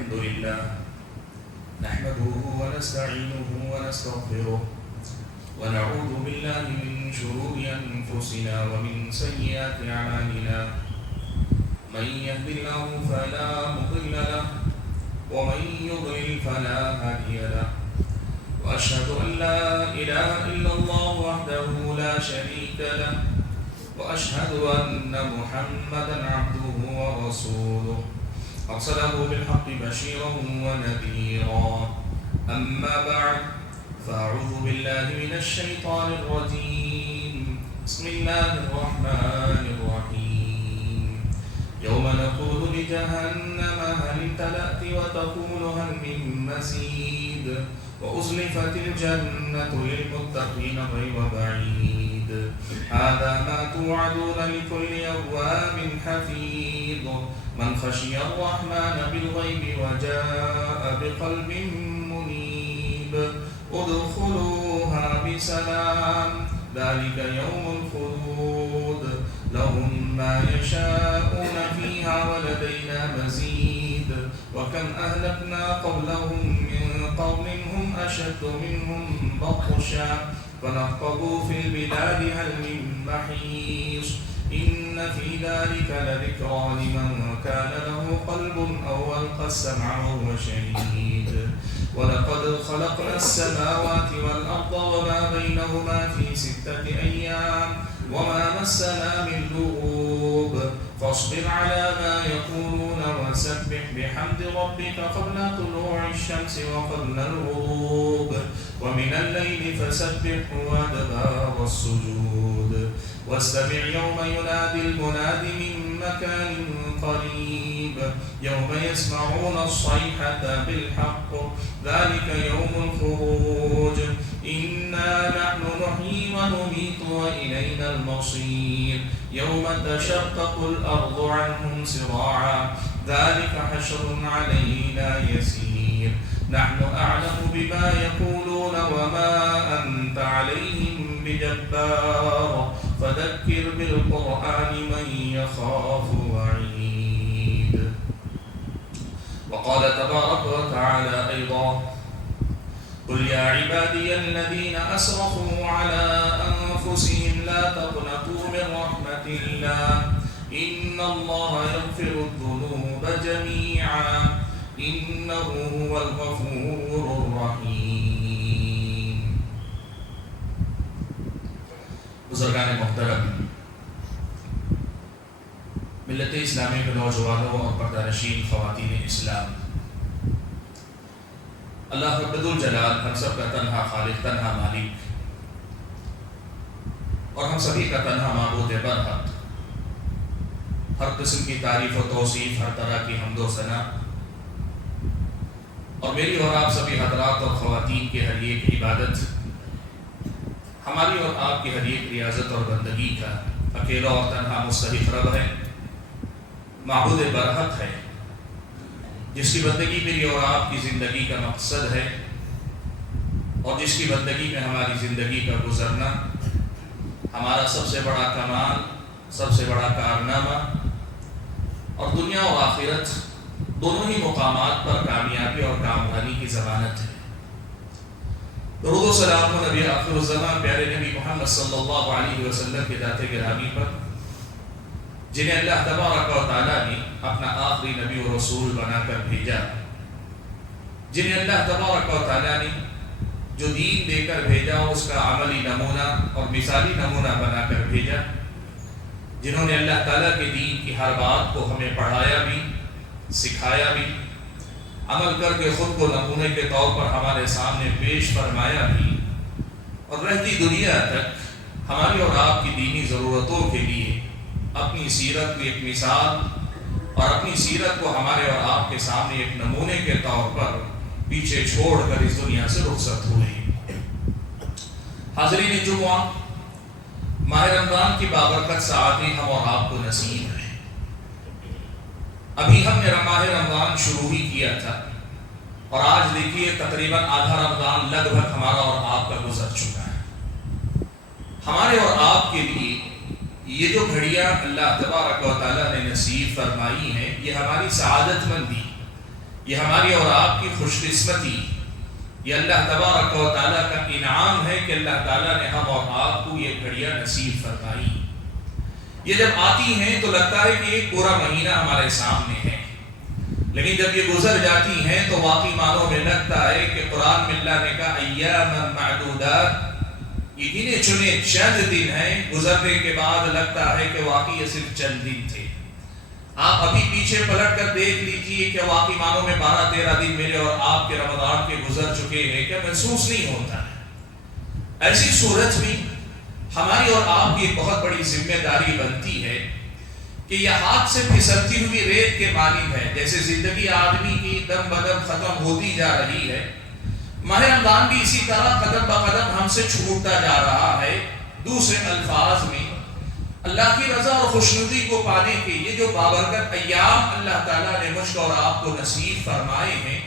الحمد لله نحمده ونستعينه ونستغفره ونعوذ بالله من شرور أنفسنا ومن سيئات أعمالنا من يهد الله فلا مضل له ومن يضلل فلا هادي له وأشهد أن لا إله إلا الله وحده لا شريك له وأشهد أن محمدا عبده ورسوله أرسله بالحق بشيرا ونذيرا أما بعد فأعوذ بالله من الشيطان الرجيم بسم الله الرحمن الرحيم يوم نقول لجهنم هل امتلأت وتقول هل من مزيد وأزلفت الجنة للمتقين غير بعيد هذا ما توعدون لكل أواب حفيظ من خشي الرحمن بالغيب وجاء بقلب منيب ادخلوها بسلام ذلك يوم الخلود لهم ما يشاءون فيها ولدينا مزيد وكم أهلكنا قبلهم من قوم هم أشد منهم بطشا فنقبوا في البلاد هل من محيص إن في ذلك لذكرى لمن كان له قلب أو ألقى السمع وهو شهيد ولقد خلقنا السماوات والأرض وما بينهما في 6 أيام وما مسنا من لغوب فاصبر على ما يقولون وسبح بحمد ربك قبل طلوع الشمس وقبل الغروب ومن الليل فسبحه وأدبار السجود واستمع يوم ينادي المناد من مكان قريب يوم يسمعون الصيحة بالحق ذلك يوم الخروج إنا نحن نحيي ونميت وإلينا المصير يوم تشقق الأرض عنهم سراعا ذلك حشر علينا يسير نحن أعلم بما يقولون وما أنت عليهم بجبار فذكر بالقرآن من يخاف وعيد وقال تبارك وتعالى أيضا قل يا عبادي الذين أسرفوا على أنفسهم لا تقنطوا من رحمة الله إن الله يغفر الذنوب جميعا إنه هو الغفور الرحيم بزرگان محترم ملت اسلامی کے نوجوانوں اور پردہ نشین خواتین اسلام اللہ رب الجلال ہم سب کا تنہا خالق تنہا مالک اور ہم سبھی کا تنہا معبود برحق ہر قسم کی تعریف و توصیف ہر طرح کی حمد و ثنا اور میری اور آپ سبھی حضرات اور خواتین کی ہر ایک عبادت ہماری اور آپ کی ہر ایک ریاضت اور بندگی کا اکیلا اور تنہا مستحق رب ہے معبود برحق ہے جس کی بندگی میری اور آپ کی زندگی کا مقصد ہے اور جس کی بندگی میں ہماری زندگی کا گزرنا ہمارا سب سے بڑا کمال سب سے بڑا کارنامہ اور دنیا اور آخرت دونوں ہی مقامات پر کامیابی اور کامرانی کی ضمانت ہے درود و سلام نبی آخر الزمان پیارے نبی محمد صلی اللہ علیہ وسلم کے ذات گرامی پر جنہیں اللہ تبارک و تعالیٰ نے اپنا آخری نبی و رسول بنا کر بھیجا جنہیں اللہ تبارک و تعالیٰ نے جو دین دے کر بھیجا اس کا عملی نمونہ اور مثالی نمونہ بنا کر بھیجا جنہوں نے اللہ تعالیٰ کے دین کی ہر بات کو ہمیں پڑھایا بھی سکھایا بھی عمل کر کے خود کو نمونے کے طور پر ہمارے سامنے پیش فرمایا بھی اور رہتی دنیا تک ہماری اور آپ کی دینی ضرورتوں کے لیے اپنی سیرت کو ایک مثال اور اپنی سیرت کو ہمارے اور آپ کے سامنے ایک نمونے کے طور پر پیچھے چھوڑ کر اس دنیا سے رخصت ہوئے حاضرین جمعہ ماہ رمضان کی بابرکت ساعتیں ہم اور آپ کو نصیب ہیں ابھی ہم نے ماہ رمضان شروع ہی کیا تھا اور آج دیکھیے تقریباً آدھا رمضان لگ بھگ ہمارا اور آپ کا گزر چکا ہے ہمارے اور آپ کے لیے یہ جو گھڑیاں اللہ تبارک و تعالیٰ نے نصیب فرمائی ہیں یہ ہماری سعادت مندی یہ ہماری اور آپ کی خوش قسمتی، یہ اللہ تبارک و تعالیٰ کا انعام ہے کہ اللہ تعالیٰ نے ہم اور آپ کو یہ گھڑیاں نصیب فرمائی۔ یہ جب آتی ہیں تو لگتا ہے کہ ایک پورا مہینہ ہمارے سامنے ہے، لیکن جب یہ گزر جاتی ہیں تو واقعی معنوں میں لگتا ہے کہ قرآن میں اللہ نے کہا ایاما معدودات، یہ گنے چنے چند دن ہیں، گزرنے کے بعد لگتا ہے کہ واقعی یہ صرف چند دن تھے۔ آپ ابھی پیچھے پلٹ کر دیکھ لیجئے کہ واقعی معنوں میں 12-13 دن میرے اور آپ کے رمضان کے گزر چکے ہیں، کیا محسوس نہیں ہوتا ہے؟ ایسی صورت میں ہماری اور آپ کی بہت بڑی ذمہ داری بنتی ہے کہ یہ ہاتھ سے پھسلتی ہوئی ریت کے مانند ہے، جیسے زندگی آدمی کی دم بدم ختم ہوتی جا رہی ہے، ماہ رمضان بھی اسی طرح قدم بقدم ہم سے چھوٹتا جا رہا ہے۔ دوسرے الفاظ میں اللہ کی رضا اور خوشنودی کو پانے کے یہ جو بابرکت ایام اللہ تعالیٰ نے مجھ کو اور آپ کو نصیب فرمائے ہیں،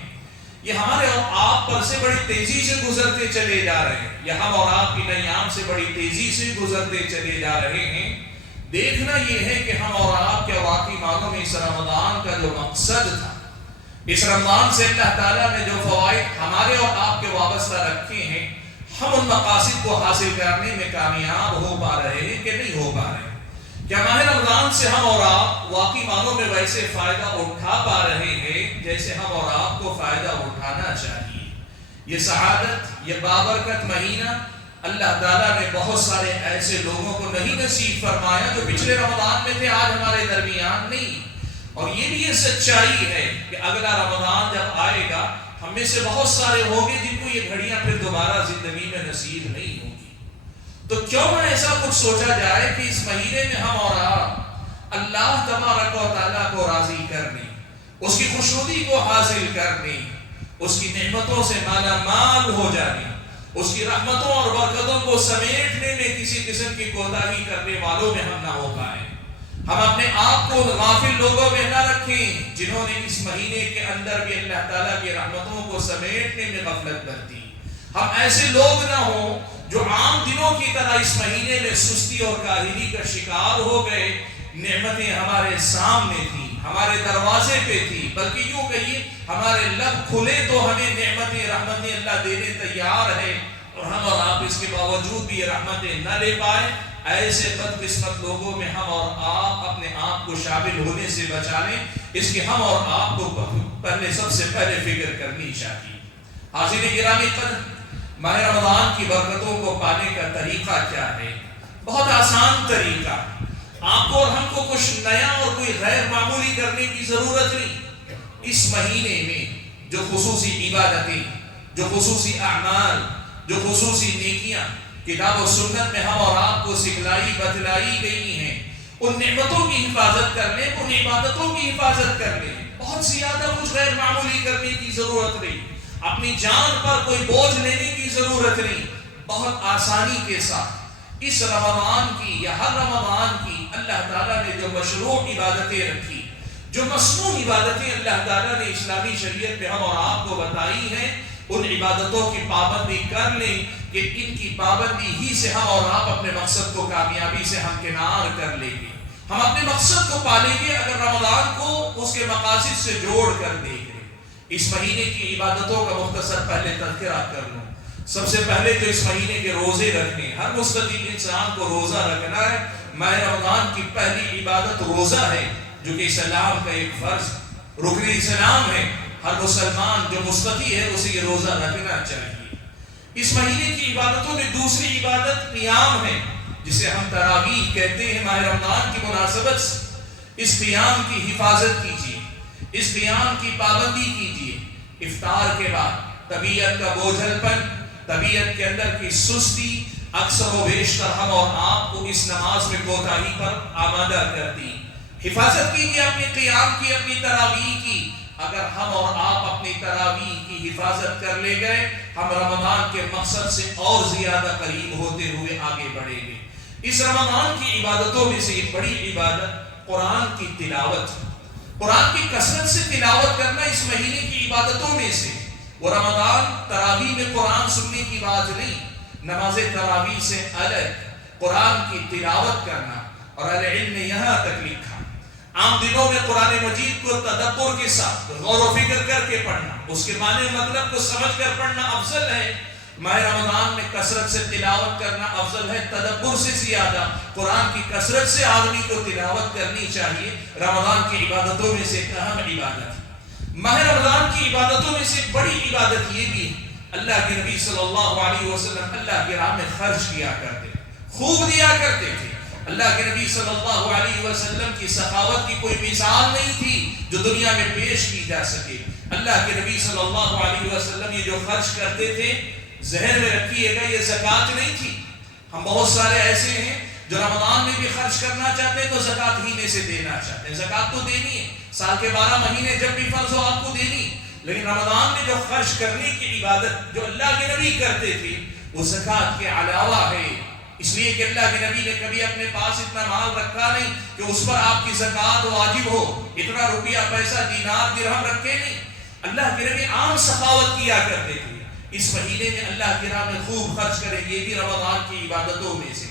یہ ہمارے اور آپ پر سے بڑی تیزی سے گزرتے چلے جا رہے ہیں، یہ ہم اور آپ کی ایام سے بڑی تیزی سے گزرتے چلے جا رہے ہیں۔ دیکھنا یہ ہے کہ ہم اور آپ کے واقعی معنوں میں اس رمضان کا جو مقصد تھا، اس رمضان سے اللہ تعالیٰ نے جو فوائد ہمارے اور آپ کے وابستہ رکھے ہیں، ہم ان مقاصد کو حاصل کرنے میں کامیاب ہو پا رہے ہیں کہ نہیں ہو پا رہے ہیں؟ کیا ماہ رمضان سے ہم اور آپ واقعی معنوں میں ویسے فائدہ اٹھا پا رہے ہیں جیسے ہم اور آپ کو فائدہ اٹھانا چاہیے؟ یہ سعادت، یہ بابرکت مہینہ اللہ تعالیٰ نے بہت سارے ایسے لوگوں کو نہیں نصیب فرمایا جو پچھلے رمضان میں تھے، آج ہمارے درمیان نہیں۔ اور یہ بھی یہ سچائی ہے کہ اگلا رمضان جب آئے گا ہم میں سے بہت سارے ہوں گے جن کو یہ گھڑیاں پھر دوبارہ زندگی میں نصیب نہیں ہوں گی۔ تو کیوں نہ ایسا کچھ سوچا جائے کہ اس مہینے میں ہم اور آپ اللہ تبارک و تعالیٰ کو راضی کرنے، اس کی خوشنودی کو حاصل کرنے، اس کی نعمتوں سے مالا مال ہو جانے، اس کی رحمتوں اور برکتوں کو سمیٹنے میں کسی قسم کی کوتاہی کرنے والوں میں ہم نہ ہو پائیں۔ ہم اپنے آپ کو غافل لوگوں میں نہ رکھیں جنہوں نے اس مہینے کے اندر بھی اللہ تعالیٰ کی رحمتوں کو سمیٹنے میں غفلت برتی۔ ہم ایسے لوگ نہ ہوں جو عام دنوں کی طرح اس مہینے میں سستی اور کاہلی کا شکار ہو گئے۔ نعمتیں ہمارے سامنے تھیں، ہمارے دروازے پہ تھی، بلکہ یوں کہیے ہمارے لب کھلے تو ہمیں نعمتیں رحمتیں اللہ دینے تیار ہے، اور ہم اور آپ اس کے باوجود بھی یہ رحمتیں نہ لے پائے۔ ایسے بدقسمت لوگوں میں ہم اور آپ اپنے آپ کو شامل ہونے سے بچا لیں، اس کی ہم اور آپ کو پہلے سب سے پہلے فکر کرنی چاہیے۔ حاضرین گرامی قدر، ماہ رمضان کی برکتوں کو پانے کا طریقہ کیا ہے؟ بہت آسان طریقہ۔ آپ کو اور ہم کو کچھ نیا اور کوئی غیر معمولی کرنے کی ضرورت نہیں۔ اس مہینے میں جو خصوصی عبادتیں، جو خصوصی اعمال، جو خصوصی نیکیاں کتاب و سنت میں ہم اور آپ کو سکھلائی بتلائی گئی ہیں، ان نعمتوں کی حفاظت کرنے، ان عبادتوں کی حفاظت کرنے، بہت زیادہ کچھ غیر معمولی کرنے کی ضرورت نہیں، اپنی جان پر کوئی بوجھ لینے کی ضرورت نہیں۔ بہت آسانی کے ساتھ اس رمضان کی یا ہر رمضان کی اللہ تعالیٰ نے جو مشروع عبادتیں رکھی، جو مصنوع عبادتیں اللہ تعالیٰ نے اسلامی شریعت میں ہم اور آپ کو بتائی ہیں، ان عبادتوں کی پابندی کر لیں کہ ان کی پابندی ہی سے ہم اور آپ اپنے مقصد کو کامیابی سے ہمکنار کر لیں گے۔ ہم اپنے مقصد کو پالیں گے اگر رمضان کو اس کے مقاصد سے جوڑ کر دیکھ لیں۔ اس مہینے کی عبادتوں کا مختصر پہلے تذکرہ کر لوں۔ سب سے پہلے تو اس مہینے کے روزے رکھنے، ہر مستقل انسان کو روزہ رکھنا ہے۔ ماہ رمضان کی پہلی عبادت روزہ ہے، جو کہ اسلام کا ایک فرض رکن اسلام ہے۔ ہر مسلمان جو مستطیع ہے اسے یہ روزہ رکھنا چاہیے۔ اس مہینے کی عبادتوں میں دوسری عبادت قیام ہے، جسے ہم تراویح کہتے ہیں۔ ماہ رمضان کی مناسبت سے اس قیام کی حفاظت کیجیے، اس قیام کی پابندی کیجیے۔ افطار کے بعد طبیعت کا بوجھل پن، طبیعت کے اندر کی سستی اکثر و بیشتر ہم اور آپ کو اس نماز میں کوتاہی پر آمادہ کرتی۔ حفاظت کیجیے اپنے قیام کی، اپنی تراویح کی۔ اگر ہم اور آپ اپنی تراویح کی حفاظت کر لے گئے، ہم رمضان کے مقصد سے اور زیادہ قریب ہوتے ہوئے آگے بڑھیں گے۔ اس رمضان کی عبادتوں میں سے ایک بڑی عبادت قرآن کی تلاوت، قرآن کی کثرت سے تلاوت کرنا اس مہینے کی عبادتوں میں سے۔ وہ رمضان تراویح میں قرآن سننے کی بات نہیں، نماز تراویح سے الگ قرآن کی تلاوت کرنا۔ اور اہل علم نے یہاں تک لکھا، عام دنوں میں قرآن مجید کو تدبر کے ساتھ غور و فکر کر کے پڑھنا، اس کے معنی مطلب کو سمجھ کر پڑھنا افضل ہے۔ ماہ رمضان میں کثرت سے تلاوت کرنا افضل ہے، تدبر سے زیادہ قرآن کی کثرت سے آدمی کو تلاوت کرنی چاہیے۔ رمضان کی عبادتوں میں سے ایک اہم عبادت، ماہ رمضان کی عبادتوں میں سے بڑی عبادت یہ بھی ہے، اللہ کے نبی صلی اللہ علیہ وسلم اللہ کی راہ میں خرچ کیا کرتے، خوب دیا کرتے تھے۔ اللہ کے نبی صلی اللہ علیہ وسلم کی سخاوت کی کوئی مثال نہیں تھی جو دنیا میں پیش کی جا سکے۔ اللہ کے نبی صلی اللہ علیہ وسلم یہ جو خرچ کرتے تھے، ذہن میں رکھیے گا، یہ زکوٰۃ نہیں تھی۔ ہم بہت سارے ایسے ہیں جو رمضان میں بھی خرچ کرنا چاہتے ہیں تو زکوٰۃ ہی میں سے دینا چاہتے ہیں۔ زکوٰۃ تو دینی ہے، سال کے 12 مہینے جب بھی فرض ہو آپ کو دینی، لیکن رمضان میں جو خرچ کرنے کی عبادت جو اللہ کے نبی کرتے تھے وہ زکوٰۃ کے علاوہ ہے، اس لیے کہ اللہ کے نبی نے کبھی اپنے پاس اتنا مال رکھا نہیں کہ اس پر آپ کی زکوٰۃ واجب ہو، اتنا روپیہ پیسہ دینار درہم رکھے نہیں۔ اللہ کے نبی عام سخاوت کیا کرتے تھے۔ اس مہینے میں اللہ کی راہ میں خوب خرچ کریں، یہ بھی رمضان کی عبادتوں میں سے،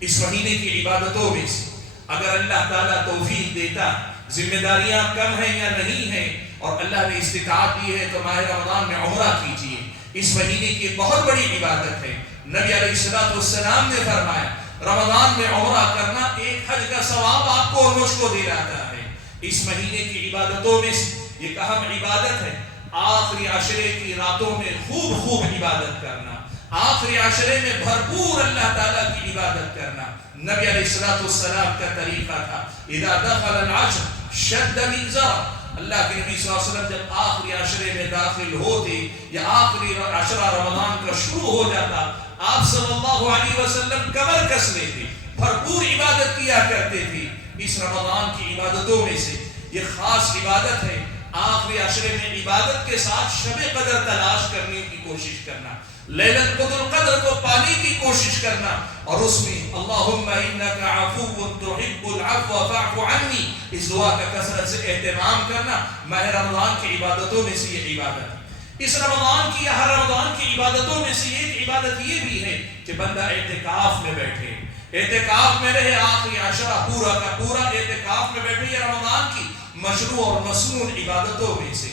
اس مہینے کی عبادتوں میں سے۔ اگر اللہ تعالیٰ توفیق دیتا، ذمہ داریاں کم ہیں یا نہیں ہیں اور اللہ نے استطاعت دی ہے تو ماہ رمضان میں عمرہ کیجیے، اس مہینے کی بہت بڑی عبادت ہے۔ نبی علیہ السلام نے فرمایا رمضان میں عمرہ کرنا ایک حج کا ثواب آپ کو اور مجھ کو دے جاتا ہے۔ اس مہینے کی عبادتوں میں سے ایک اہم عبادت ہے آخری عشرے کی راتوں میں خوب عبادت کرنا، آخری عشرے میں بھرپور اللہ تعالیٰ کی عبادت کرنا۔ نبی علیہ السلام کا طریقہ تھا اذا دخل العشر شد مئزرہ، اللہ کے نبی صلی اللہ علیہ وسلم جب آخری عشرے میں داخل ہوتے یا آخری عشرہ رمضان کا شروع ہو جاتا، آپ صلی اللہ علیہ وسلم کمر کس لیتے، بھرپور عبادت کیا کرتے تھے۔ اس رمضان کی عبادتوں میں سے یہ خاص عبادت ہے آخری عشرے میں عبادت کے ساتھ شب قدر تلاش کرنے کی کوشش کرنا، لیلۃ القدر کو پانے کی کوشش کرنا، اور اس میں اللہم انک عفو تحب العفو فاعف عنی، اس دعا کا کثرت سے اہتمام کرنا۔ ماہ رمضان کی عبادتوں میں سے یہ عبادت ہے۔ اس رمضان کی ہر رمضان کی عبادتوں میں سے ایک عبادت یہ بھی ہے کہ بندہ اعتکاف میں بیٹھے، اعتکاف میں رہے، آخری عشرہ پورا کا پورا اعتکاف میں بیٹھے۔ یہ رمضان کی مشروع اور مسنون عبادتوں میں سے،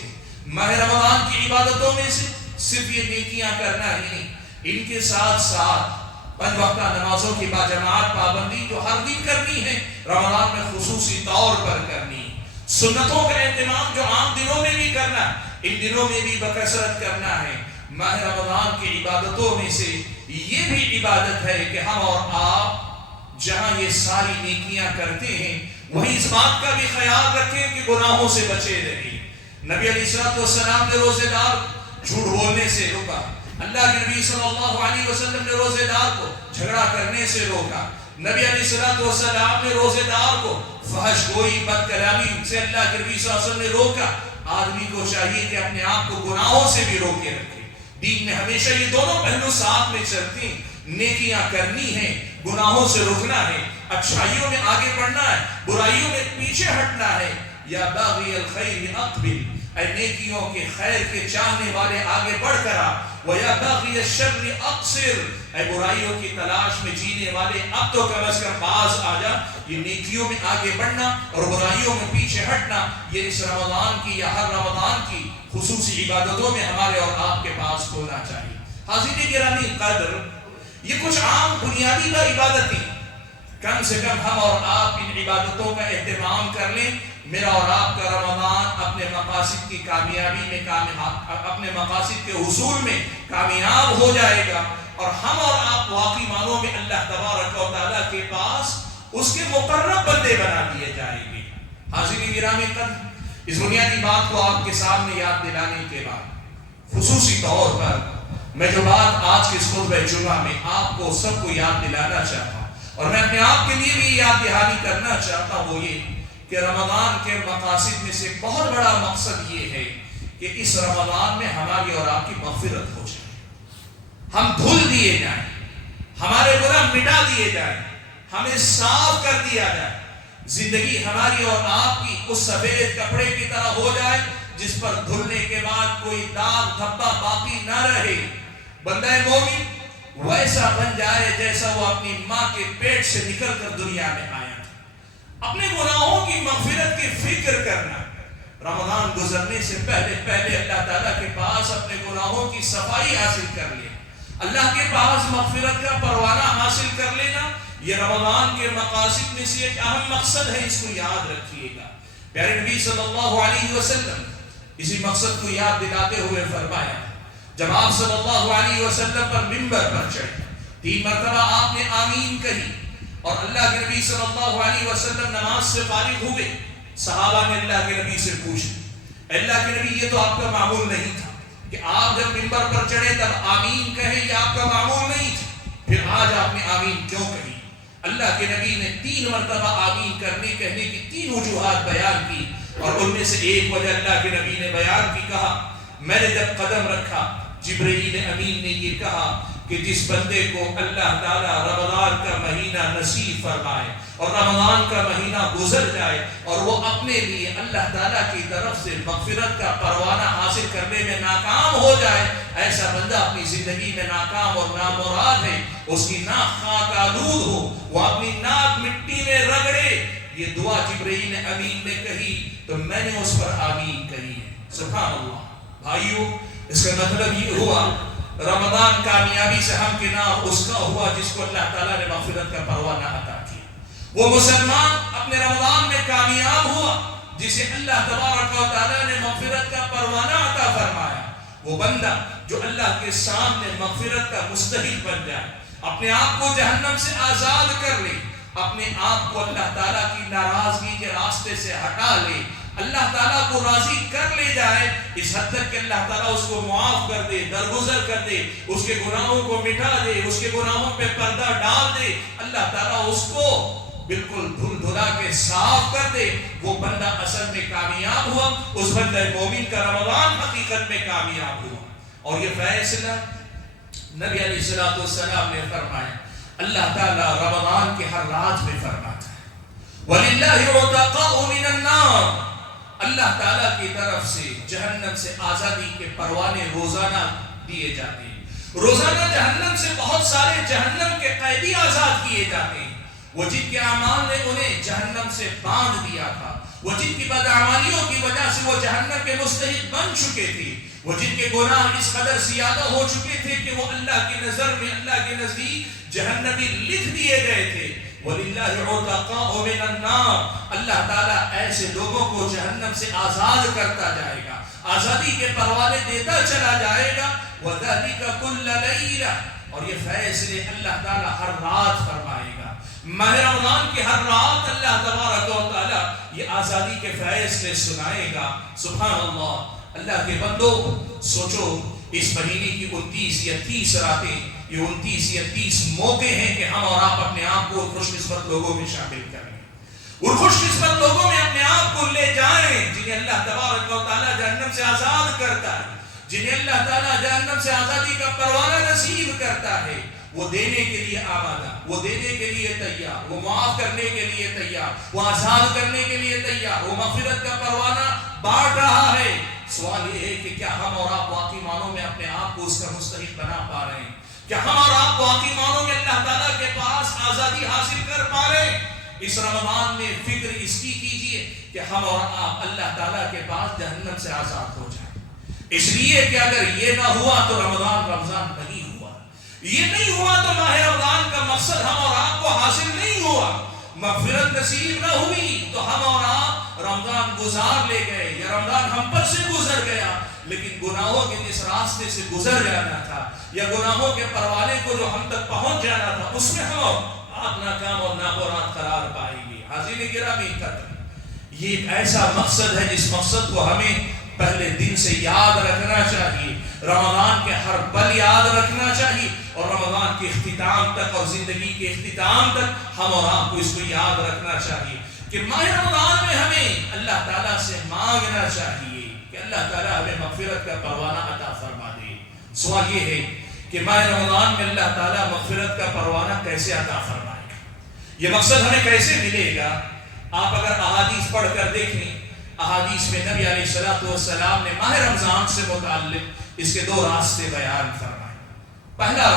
ماہ رمضان کی عبادتوں میں سے صرف یہ نیکیاں کرنا ہی نہیں، ان کے ساتھ ساتھ 5 وقتہ نمازوں کی باجماعت پابندی جو ہر دن کرنی ہے، رمضان میں خصوصی طور پر کرنی ہے۔ سنتوں کا اہتمام جو عام دنوں میں بھی کرنا، ان دنوں میں بھی بکثرت کرنا ہے۔ ماہ رمضان کی عبادتوں میں سے یہ بھی عبادت ہے کہ ہم اور آپ جہاں یہ ساری نیکیاں کرتے ہیں وہیں اس بات کا بھی خیال رکھیں کہ گناہوں سے بچے رہیں۔ نبی علیہ السلام نے روزے دار جھوٹ بولنے سے روکا، اللہ کے نبی صلی اللہ علیہ وسلم نے روزے دار کو جھگڑا کرنے سے روکا، نبی علیہ السلام نے روزے دار کو فحش گوئی بد کلامی سے اللہ کے نبی صلی اللہ علیہ وسلم نے روکا۔ آدمی کو چاہیے کہ اپنے آپ کو گناہوں سے بھی روکے رکھے۔ دین میں ہمیشہ یہ دونوں پہلو ساتھ میں چلتے ہیں، نیکیاں کرنی ہے، گناہوں سے رکنا ہے، اچھائیوں میں آگے بڑھنا ہے، برائیوں میں پیچھے ہٹنا ہے۔ یا باغی الخیر اقبل، اے نیکیوں کے خیر کے چاہنے والے آگے بڑھ کر آ، وَيَا بَاغِيَ الشَّرِّ أَقْصِرْ، اے برائیوں کی تلاش میں جینے والے اب تو کم از کم باز آ جا۔ یہ نیکیوں میں آگے بڑھنا اور برائیوں میں پیچھے ہٹنا، یہ اس رمضان کی یا ہر رمضان کی خصوصی عبادتوں میں ہمارے اور آپ کے پاس ہونا چاہیے۔ حاضرین گرامی قدر، یہ کچھ عام بنیادی کا عبادتیں، کم سے کم ہم اور آپ ان عبادتوں کا اہتمام کر لیں۔ میرا اور آپ کا رمضان اپنے مقاصد کی کامیابی میں اپنے مقاصد کے حصول میں کامیاب ہو جائے گا، اور ہم اور آپ واقعی معنوں میں اللہ تبارک و تعالیٰ کے پاس اس کے مقرب بندے بنا دیے جائیں گے۔ حاضرین گرامی قدر، اس بنیادی بات کو آپ کے سامنے یاد دلانے کے بعد خصوصی طور پر میں جو بات آج کے اس خطبہ جمعہ میں آپ کو سب کو یاد دلانا چاہتا ہوں، اور میں اپنے آپ کے لیے بھی یاد دہانی کرنا چاہتا ہوں، وہ یہ کہ رمضان کے مقاصد میں سے بہت بڑا مقصد یہ ہے کہ اس رمضان میں ہماری اور آپ کی مغفرت ہو جائے، ہم دھل دیے جائیں، ہمارے گناہ مٹا دیے جائیں، ہمیں صاف کر دیا جائے، زندگی ہماری اور آپ کی اس سفید کپڑے کی طرح ہو جائے جس پر دھلنے کے بعد کوئی داغ دھبا باقی نہ رہے۔ بندہ مومن ویسا بن جائے جیسا وہ اپنی ماں کے پیٹ سے نکل کر دنیا میں آیا، اپنے گناہوں کی مغفرت کے کی فکر کرنا، رمضان گزرنے سے پہلے پہلے اللہ تعالیٰ کے پاس اپنے گناہوں کی صفائی حاصل کر لے، اللہ کے پاس مغفرت کا پروانہ حاصل کر لینا، یہ رمضان کے مقاصد میں سے ایک اہم مقصد ہے، اس کو یاد رکھیے گا۔ پیارے نبی صلی اللہ علیہ وسلم اسی مقصد کو یاد دلاتے ہوئے فرمایا، جب آپ صلی اللہ علیہ وسلم پر منبر پر چڑھے 3 مرتبہ آپ نے آمین کہی، اور اللہ کے نبی صلی اللہ علیہ وسلم نماز سے فارغ ہوئے، صحابہ نے اللہ کے نبی سے پوچھا، اللہ کے نبی یہ تو آپ کا معمول نہیں تھا کہ آپ جب منبر پر چڑھے تب آمین کہیں، یہ آپ کا معمول نہیں تھا، پھر آج آپ نے آمین کیوں کہی؟ اللہ کے نبی نے 3 مرتبہ آمین کہنے کی 3 وجوہات بیان کی، اور ان میں سے ایک وجہ اللہ کے نبی نے بیان کی، کہا میں نے جب قدم رکھا جبرائیل امین نے یہ کہا کہ جس بندے کو اللہ تعالیٰ رمضان کا مہینہ نصیب فرمائے اور رمضان کا مہینہ گزر جائے اور وہ اپنے لیے اللہ تعالیٰ کی طرف سے مغفرت کا پروانہ حاصل کرنے میں ناکام ہو جائے، ایسا بندہ اپنی زندگی میں ناکام اور نامراد ہے، اس کی ناک خاک آلود ہو، وہ اپنی ناک مٹی میں رگڑے۔ یہ دعا جبرائیل امین نے کہی تو میں نے اس پر آمین کہی ہے۔ سبحان اللہ بھائیو، اس کا مطلب یہ ہوا رمضان کامیابی سے ہمکنار اس کا ہوا جس کو اللہ تعالیٰ نے مغفرت کا پروانہ عطا کیا۔ وہ مسلمان اپنے رمضان میں کامیاب ہوا جسے اللہ تبارک و تعالیٰ نے مغفرت کا پروانہ عطا فرمایا۔ وہ بندہ جو اللہ کے سامنے مغفرت کا مستحق بن جائے، اپنے آپ کو جہنم سے آزاد کر لے، اپنے آپ کو اللہ تعالیٰ کی ناراضگی کے راستے سے ہٹا لے، اللہ تعالیٰ کو راضی کر لے جائے، اس حد تک کہ اللہ تعالیٰ اس کو معاف کر دے، درگزر کر دے، اس کے گناہوں کو مٹا دے، اس کے گناہوں پہ پردہ ڈال دے، اللہ تعالیٰ اس کو بالکل دھل دھلا کے صاف کر دے، وہ بندہ اصل میں کامیاب ہوا، اس بندہ مومن کا رمضان حقیقت میں کامیاب ہوا۔ اور یہ فیصلہ نبی علیہ السلام نے فرمایا، اللہ تعالیٰ رمضان کے ہر رات میں فرماتا ہے وَلِلَّهِ عُتَقَاءُ مِنَ النَّارِ، اللہ تعالیٰ کی طرف سے جہنم سے آزادی کے پروانے روزانہ دیے جاتے ہیں، روزانہ جہنم سے بہت سارے جہنم کے قیدی آزاد کیے جاتے ہیں، وہ جن کے اعمال نے انہیں جہنم سے باندھ دیا تھا، وہ جن کی بدعمالیوں کی وجہ سے وہ جہنم کے مستحق بن چکے تھے، وہ جن کے گناہ اس قدر زیادہ ہو چکے تھے کہ وہ اللہ کی نظر میں اللہ کے نزدیک جہنمی لکھ دیے گئے تھے۔ وَلِلَّهِ عُتَقَاءُ مِنَ النَّارِ، اللہ تعالیٰ ایسے لوگوں کو جہنم سے آزاد کرتا جائے گا، آزادی کے پروانے دیتا چلا جائے گا۔ وَذَلِكَ كُلَّ لَيْلَةٍ، اور یہ فیصلے اللہ تعالیٰ ہر رات فرمائے گا، ماہ رمضان کی ہر رات اللہ تبارک و تعالیٰ یہ آزادی کے فیصلے سنائے گا۔ سبحان اللہ، اللہ کے بندو سوچو، اس مہینے کی 29 یا 30 راتیں، یہ 29 یا 30 موقع ہیں کہ ہم اور آپ اپنے آپ کو خوش قسمت لوگوں میں شامل کریں، اور خوش قسمت لوگوں میں اپنے آپ کو لے جائیں جنہیں اللہ تبارک و تعالیٰ جہنم سے آزاد کرتا ہے، جنہیں اللہ تعالیٰ جہنم سے آزادی کا پروانہ نصیب کرتا ہے۔ وہ دینے کے لیے آمادہ، وہ دینے کے لیے تیار، وہ معاف کرنے کے لیے تیار، وہ آزاد کرنے کے لیے تیار، وہ مغفرت کا پروانہ بانٹ رہا ہے۔ سوال یہ ہے کہ کیا ہم اور آپ واقعی معنوں میں اپنے آپ کو اس کا مستحق بنا پا رہے ہیں؟ کیا ہم اور آپ واقعی معنوں میں اللہ تعالیٰ کے پاس آزادی حاصل کر پا رہے ہیں؟ اس رمضان میں فکر اس کی کیجئے کہ ہم اور آپ اللہ تعالیٰ کے پاس جہنم سے آزاد ہو جائیں، اس لیے کہ اگر یہ نہ ہوا تو رمضان نہیں ہوا، یہ نہیں ہوا تو ماہ رمضان کا مقصد ہم اور آپ کو حاصل نہیں ہوا، مغفرت نصیب نہ ہوئی تو ہم اور آپ رمضان گزار لے گئے، یا رمضان ہم پر سے گزر گیا، لیکن گناہوں کے جس راستے سے گزر جانا تھا یا گناہوں کے پروانے کو جو ہم تک پہنچ جانا تھا اس میں ہم آپ ناکام اور نامراد قرار پائیں گے۔ حاضرین گرامی قدر، یہ ایک ایسا مقصد ہے جس مقصد کو ہمیں پہلے دن سے یاد رکھنا چاہیے، رمضان کے ہر پل یاد رکھنا چاہیے، اور رمضان کے اختتام تک اور زندگی کے اختتام تک ہم اور آپ کو اس کو یاد رکھنا چاہیے کہ ماہ رمضان میں ہمیں اللہ تعالیٰ سے مانگنا چاہیے کہ اللہ تعالیٰ ہمیں مغفرت کا پروانہ عطا فرما دے۔ سوال یہ ہے کہ ماہ رمضان میں اللہ تعالیٰ مغفرت کا پروانہ کیسے عطا فرمائے گا، یہ مقصد ہمیں کیسے ملے گا؟ آپ اگر احادیث پڑھ کر دیکھیں، احادیث میں نبی علیہ السلام نے ماہ رمضان سے متعلق اس کے 2 راستے بیان فرمائے۔ پہلا